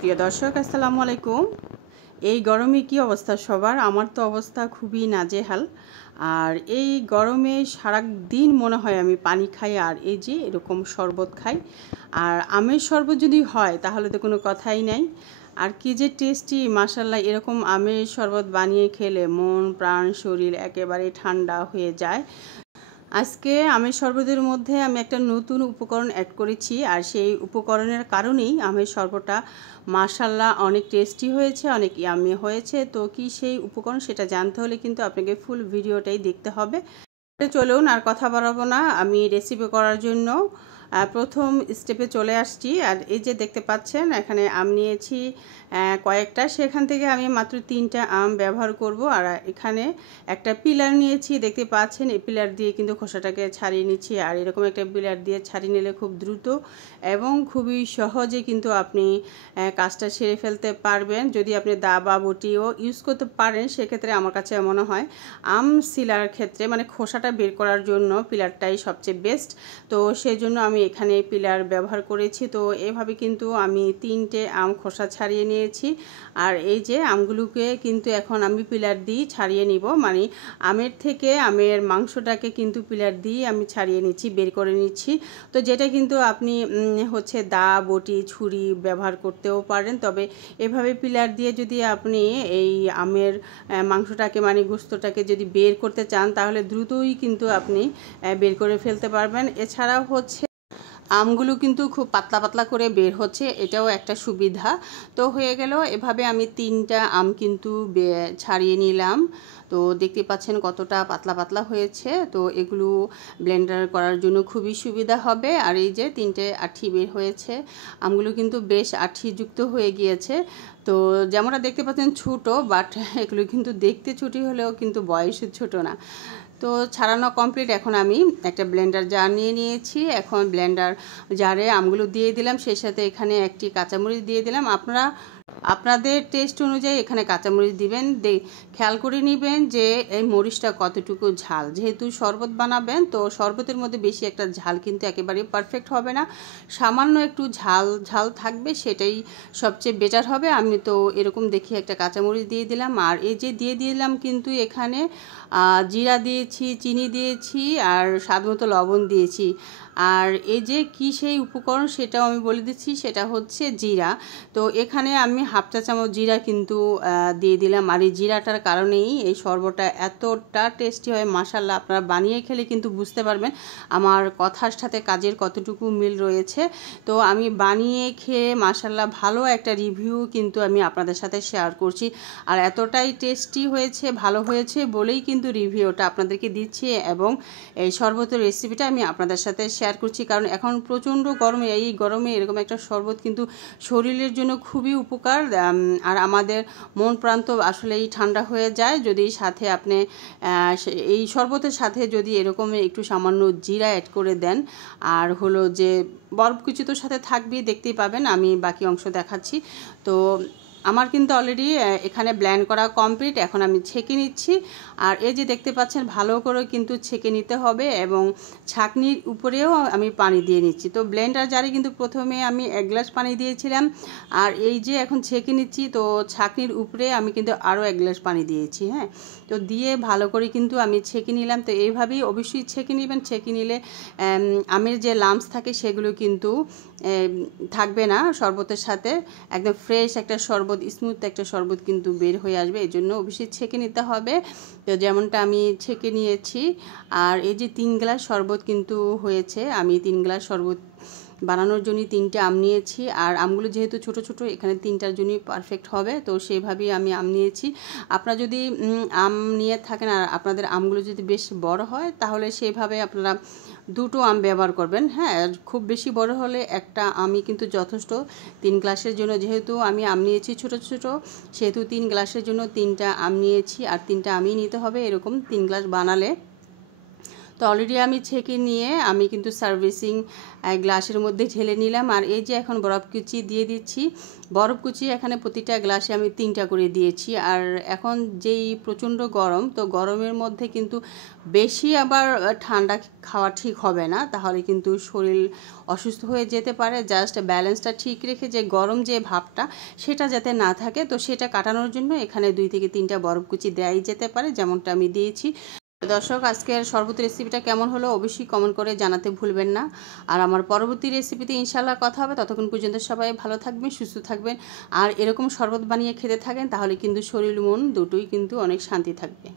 প্রিয় দর্শক আসসালামু আলাইকুম। এই গরমে কি অবস্থা সবার? আমার তো অবস্থা খুবই নাজেহাল। আর এই গরমে সারাদিন মনে হয় আমি পানি খাই আর এই যে এরকম শরবত খাই। আর আমের শরবত যদি হয় তাহলে তো কোনো কথাই নাই। আর কি যে টেস্টি মাশাআল্লাহ, এরকম আমের শরবত বানিয়ে খেলে মন প্রাণ শরীর একেবারে ঠান্ডা হয়ে যায়। আজকে আমের শরবতের মধ্যে আমি একটা নতুন উপকরণ অ্যাড করেছি, আর সেই উপকরণের কারণেই আমের শরবতটা মাশাআল্লাহ অনেক টেস্টি হয়েছে, অনেক ইয়াম্মি হয়েছে। তো কি সেই উপকরণ সেটা জানতে হলে কিন্তু আপনাকে ফুল ভিডিওটাই দেখতে হবে। চলুন আর কথা বাড়াবো না, আমি রেসিপি করার জন্য প্রথম স্টেপে চলে আসছি। আর এই যে দেখতে পাচ্ছেন এখানে আম নিয়েছি কয়েকটা, সেখান থেকে আমি মাত্র 3টা আম ব্যবহার করব। আর এখানে একটা পিলার নিয়েছি, দেখতে পাচ্ছেন এই পিলার দিয়ে কিন্তু খোসাটাকে ছাড়িয়ে নিচ্ছি। আর এরকম একটা পিলার দিয়ে ছাড়িয়ে নিলে খুব দ্রুত এবং খুবই সহজে কিন্তু আপনি কাজটা সেরে ফেলতে পারবেন। যদি আপনি দা বা বটিও ইউজ করতে পারেন সেক্ষেত্রে আমার কাছে মনে হয় আম সিলার ক্ষেত্রে মানে খোসাটা বের করার জন্য পিলারটাই সবচেয়ে বেস্ট। তো সেই জন্য আমি এখানে পিলার ব্যবহার করেছি। তো এভাবে কিন্তু আমি 3টে আম খোসা ছাড়িয়ে নিয়েছি। আর এই যে আমগুলোকে কিন্তু এখন আমি পিলার দিয়ে ছাড়িয়ে নিব, মানে আমের থেকে আমের মাংসটাকে কিন্তু পিলার দিয়ে আমি ছাড়িয়ে নিচ্ছি, বের করে নিচ্ছি। তো যেটা কিন্তু আপনি হচ্ছে দা বটি ছুরি ব্যবহার করতেও পারেন, তবে এভাবে পিলার দিয়ে যদি আপনি এই আমের মাংসটাকে মানে গোস্তটাকে যদি বের করতে চান তাহলে দ্রুতই কিন্তু আপনি বের করে ফেলতে পারবেন। এছাড়াও হচ্ছে আমগুলো কিন্তু খুব পাতলা পাতলা করে বের হচ্ছে, এটাও একটা সুবিধা। তো হয়ে গেল এভাবে আমি 3টা আম কিন্তু ছাড়িয়ে নিলাম। তো দেখতে পাচ্ছেন কতটা পাতলা পাতলা হয়েছে। তো এগুলো ব্লেন্ডার করার জন্য খুবই সুবিধা হবে। আর এই যে 3টে আঠি বের হয়েছে, আমগুলো কিন্তু বেশ আঠিযুক্ত হয়ে গিয়েছে। তো যেমনটা দেখতে পাচ্ছেন ছোটো, বাট এগুলো কিন্তু দেখতে ছোটো হলেও কিন্তু বয়সে ছোটো না। তো ছাড়ানো কমপ্লিট। এখন আমি একটা ব্লেন্ডার জার নিয়ে নিয়েছি। এখন ব্লেন্ডার জারে আমগুলো দিয়ে দিলাম, সেই সাথে এখানে একটি কাঁচামরিচ দিয়ে দিলাম। আপনাদের টেস্ট অনুযায়ী এখানে কাঁচামরিচ দিবেন, খেয়াল করে নেবেন যে এই মরিচটা কতটুকু ঝাল। যেহেতু শরবত বানাবেন তো শরবতের মধ্যে বেশি একটা ঝাল কিন্তু একেবারেই পারফেক্ট হবে না, সামান্য একটু ঝাল ঝাল থাকবে, সেটাই সবচেয়ে বেটার হবে। আমি তো এরকম দেখি একটা কাঁচামরিচ দিয়ে দিলাম। আর এই যে দিয়ে দিলাম কিন্তু এখানে জিরা দিয়েছি, চিনি দিয়েছি আর স্বাদমতো লবণ দিয়েছি। আর এই যে কি সেই উপকরণ সেটাও আমি বলে দিচ্ছি, সেটা হচ্ছে জিরা। তো এখানে আমি হাফ চা চামচ জিরা কিন্তু দিয়ে দিলাম। আর এই জিরাটার কারণেই এই শরবতটা এতটা টেস্টি হয় মাশাআল্লাহ। আপনারা বানিয়ে খেলে কিন্তু বুঝতে পারবেন আমার কথার সাথে কাজের কতটুকু মিল রয়েছে। তো আমি বানিয়ে খেয়ে মাশাআল্লাহ ভালো একটা রিভিউ কিন্তু আমি আপনাদের সাথে শেয়ার করছি। আর এতটাই টেস্টি হয়েছে, ভালো হয়েছে বলেই কিন্তু রিভিউটা আপনাদেরকে দিচ্ছি এবং এই শরবতের রেসিপিটা আমি আপনাদের সাথে শেয়ার করছি। কারণ এখন প্রচণ্ড গরমে, এই গরমে এরকম একটা শরবত কিন্তু শরীরের জন্য খুবই উপকার। আর আমাদের মন প্রাণ তো আসলেই ঠান্ডা হয়ে যায় যদি সাথে আপনি এই শরবতের সাথে যদি এরকম একটু সামান্য জিরা অ্যাড করে দেন। আর হলো যে বরফ কিছু তো সাথে থাকবেই, দেখতেই পাবেন, আমি বাকি অংশ দেখাচ্ছি। তো আমার কিন্তু অলরেডি এখানে ব্লেন্ড করা কমপ্লিট। এখন আমি ছেঁকে নিচ্ছি। আর এই যে দেখতে পাচ্ছেন ভালো করে কিন্তু ছেঁকে নিতে হবে এবং ছাঁকনির উপরেও আমি পানি দিয়ে নিচ্ছি। তো ব্লেন্ডার জারে কিন্তু প্রথমে আমি 1 গ্লাস পানি দিয়েছিলাম, আর এই যে এখন ছেঁকে নিচ্ছি তো ছাঁকনির উপরে আমি কিন্তু আরও 1 গ্লাস পানি দিয়েছি। হ্যাঁ, তো দিয়ে ভালো করে কিন্তু আমি ছেঁকে নিলাম। তো এইভাবেই অবশ্যই ছেঁকে নেবেন, ছেঁকে নিলে আমের যে লাম্পস থাকে সেগুলো কিন্তু থাকবে না শরবতের সাথে। একদম ফ্রেশ একটা শরবত, স্মুথ একটা শরবত কিন্তু বের হয়ে আসবে, এই জন্য অবশ্যই ছেঁকে নিতে হবে। তো যেমনটা আমি ছেঁকে নিয়েছি। আর এই যে 3 গ্লাস শরবত কিন্তু হয়েছে, আমি 3 গ্লাস শরবত বানানোর জন্য 3টে আম নিয়েছি। আর আমগুলো যেহেতু ছোট ছোট এখানে 3টার জন্যই পারফেক্ট হবে, তো সেইভাবেই আমি আম নিয়েছি। আপনারা যদি আম নিয়ে থাকেন আর আপনাদের আমগুলো যদি বেশ বড় হয় তাহলে সেইভাবে আপনারা 2টো আম ব্যবহার করবেন। হ্যাঁ, খুব বেশি বড় হলে একটা আমই কিন্তু যথেষ্ট 3 গ্লাসের জন্য। যেহেতু আমি আম নিয়েছি ছোট ছোট, সেহেতু 3 গ্লাসের জন্য 3টা আম নিয়েছি। আর 3টা আমই নিতে হবে এরকম 3 গ্লাস বানালে। তো অলরেডি আমি ছেঁকে নিয়ে আমি কিন্তু সার্ভিসিং গ্লাসের মধ্যে ঢেলে নিলাম। আর এই যে এখন বরফ কুচি দিয়ে দিচ্ছি। বরফ কুচি এখানে প্রতিটা গ্লাসে আমি 3টা করে দিয়েছি। আর এখন যেই প্রচণ্ড গরম, তো গরমের মধ্যে কিন্তু বেশি আবার ঠান্ডা খাওয়া ঠিক হবে না, তাহলে কিন্তু শরীর অসুস্থ হয়ে যেতে পারে। জাস্ট ব্যালেন্সটা ঠিক রেখে যে গরম যে ভাবটা সেটা যাতে না থাকে, তো সেটা কাটানোর জন্য এখানে 2 থেকে 3টা বরফ কুচি দেওয়াই যেতে পারে, যেমনটা আমি দিয়েছি। দর্শক, আজকের শরবত রেসিপিটা কেমন হলো অবশ্যই কমেন্ট করে জানাতে ভুলবেন না। আর আমার পরবর্তী রেসিপিতে ইনশাআল্লাহ কথা হবে। ততক্ষণ পর্যন্ত সবাই ভালো থাকবেন, সুস্থ থাকবেন। আর এরকম শরবত বানিয়ে খেতে থাকেন, তাহলে কিন্তু শরীর মন দুটোই কিন্তু অনেক শান্তি থাকবে।